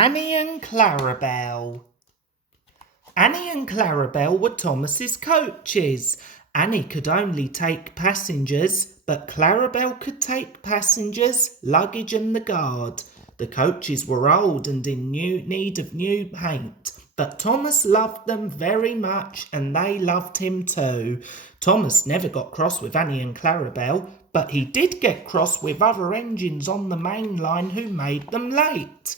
Annie and Clarabel. Annie and Clarabel were Thomas's coaches. Annie could only take passengers, but Clarabel could take passengers, luggage and the guard. The coaches were old and in need of new paint, but Thomas loved them very much and they loved him too. Thomas never got cross with Annie and Clarabel, but he did get cross with other engines on the main line who made them late.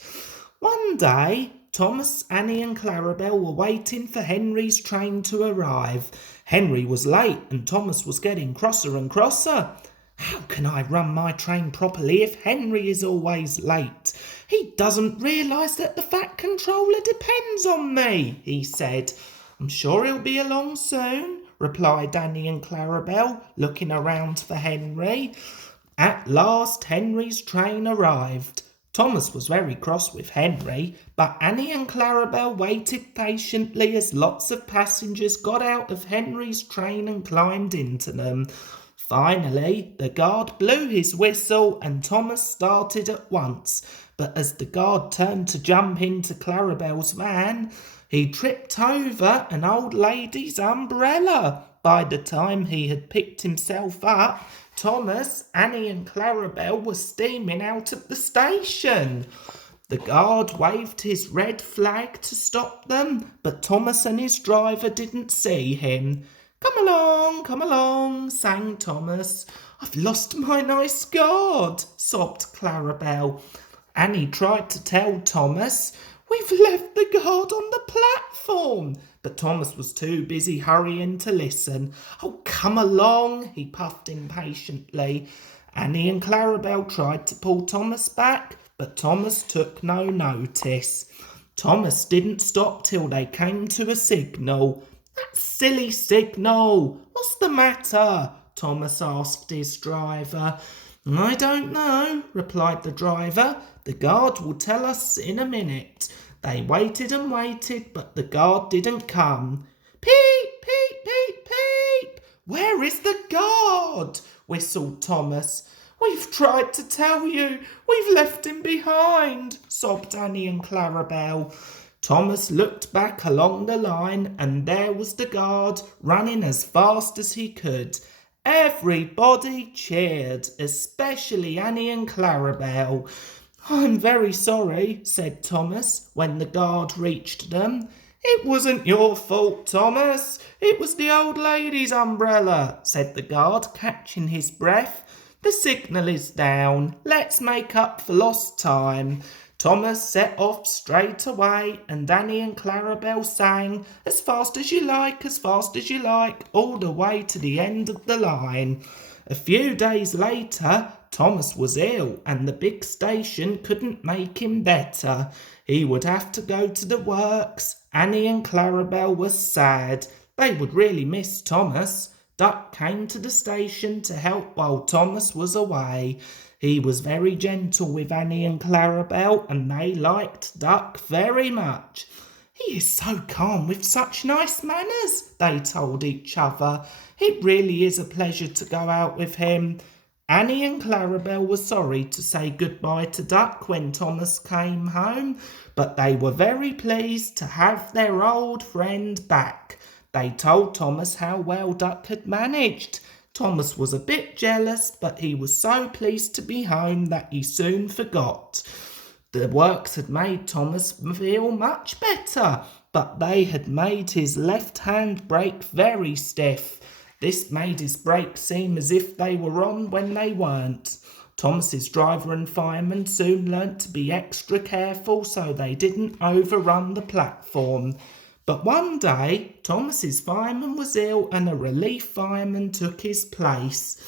One day, Thomas, Annie and Clarabel were waiting for Henry's train to arrive. Henry was late and Thomas was getting crosser and crosser. How can I run my train properly if Henry is always late? He doesn't realise that the Fat Controller depends on me, he said. I'm sure he'll be along soon, replied Annie and Clarabel, looking around for Henry. At last Henry's train arrived. Thomas was very cross with Henry, but Annie and Clarabel waited patiently as lots of passengers got out of Henry's train and climbed into them. Finally, the guard blew his whistle and Thomas started at once, but as the guard turned to jump into Clarabel's van, he tripped over an old lady's umbrella. By the time he had picked himself up, Thomas, Annie and Clarabel were steaming out of the station. The guard waved his red flag to stop them, but Thomas and his driver didn't see him. Come along, sang Thomas. I've lost my nice guard, sobbed Clarabel. Annie tried to tell Thomas, we've left the guard on the platform. But Thomas was too busy hurrying to listen. Oh, come along, he puffed impatiently. Annie and Clarabel tried to pull Thomas back, but Thomas took no notice. Thomas didn't stop till they came to a signal. That silly signal! What's the matter? Thomas asked his driver. I don't know, replied the driver. The guard will tell us in a minute. They waited and waited, but the guard didn't come. Peep, peep, peep, peep! Where is the guard? Whistled Thomas. We've tried to tell you. We've left him behind, sobbed Annie and Clarabel. Thomas looked back along the line, and there was the guard running as fast as he could. Everybody cheered, especially Annie and Clarabel. I'm very sorry, said Thomas, when the guard reached them. It wasn't your fault, Thomas. It was the old lady's umbrella, said the guard, catching his breath. The signal is down. Let's make up for lost time. Thomas set off straight away, and Annie and Clarabel sang, as fast as you like, all the way to the end of the line. A few days later, Thomas was ill, and the big station couldn't make him better. He would have to go to the works. Annie and Clarabel were sad. They would really miss Thomas. Duck came to the station to help while Thomas was away. He was very gentle with Annie and Clarabel, and they liked Duck very much. He is so calm with such nice manners, they told each other. It really is a pleasure to go out with him. Annie and Clarabel were sorry to say goodbye to Duck when Thomas came home, but they were very pleased to have their old friend back. They told Thomas how well Duck had managed. Thomas was a bit jealous, but he was so pleased to be home that he soon forgot. The works had made Thomas feel much better, but they had made his left-hand brake very stiff. This made his brakes seem as if they were on when they weren't. Thomas's driver and fireman soon learnt to be extra careful so they didn't overrun the platform. But one day, Thomas's fireman was ill and a relief fireman took his place.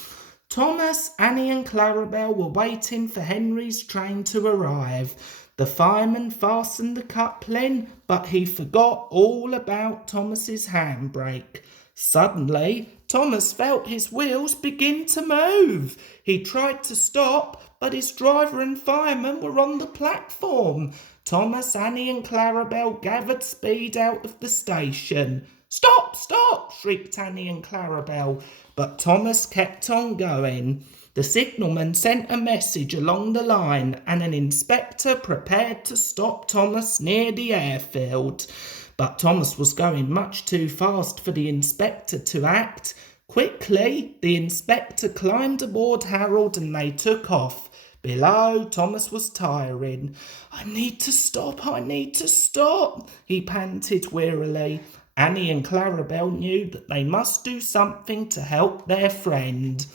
Thomas, Annie and Clarabel were waiting for Henry's train to arrive. The fireman fastened the coupling, but he forgot all about Thomas's handbrake. Suddenly, Thomas felt his wheels begin to move. He tried to stop, but his driver and fireman were on the platform. Thomas, Annie and Clarabel gathered speed out of the station. Stop, stop, shrieked Annie and Clarabel, but Thomas kept on going. The signalman sent a message along the line, and an inspector prepared to stop Thomas near the airfield. But Thomas was going much too fast for the inspector to act. Quickly, the inspector climbed aboard Harold and they took off. Below, Thomas was tiring. I need to stop, he panted wearily. Annie and Clarabel knew that they must do something to help their friend.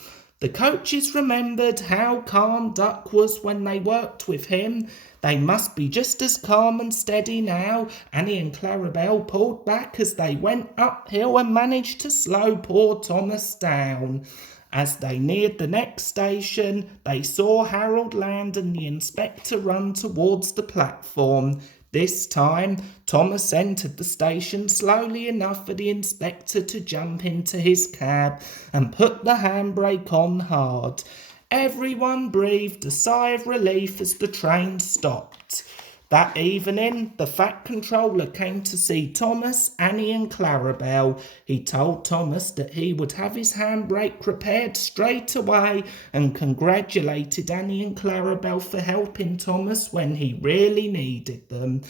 The coaches remembered how calm Duck was when they worked with him. They must be just as calm and steady now. Annie and Clarabel pulled back as they went uphill and managed to slow poor Thomas down. As they neared the next station, they saw Harold land and the inspector run towards the platform. This time, Thomas entered the station slowly enough for the inspector to jump into his cab and put the handbrake on hard. Everyone breathed a sigh of relief as the train stopped. That evening, the Fat Controller came to see Thomas, Annie and Clarabel. He told Thomas that he would have his handbrake repaired straight away and congratulated Annie and Clarabel for helping Thomas when he really needed them.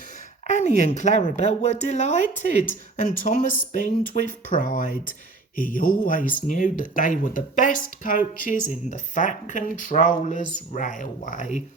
Annie and Clarabel were delighted and Thomas beamed with pride. He always knew that they were the best coaches in the Fat Controller's railway.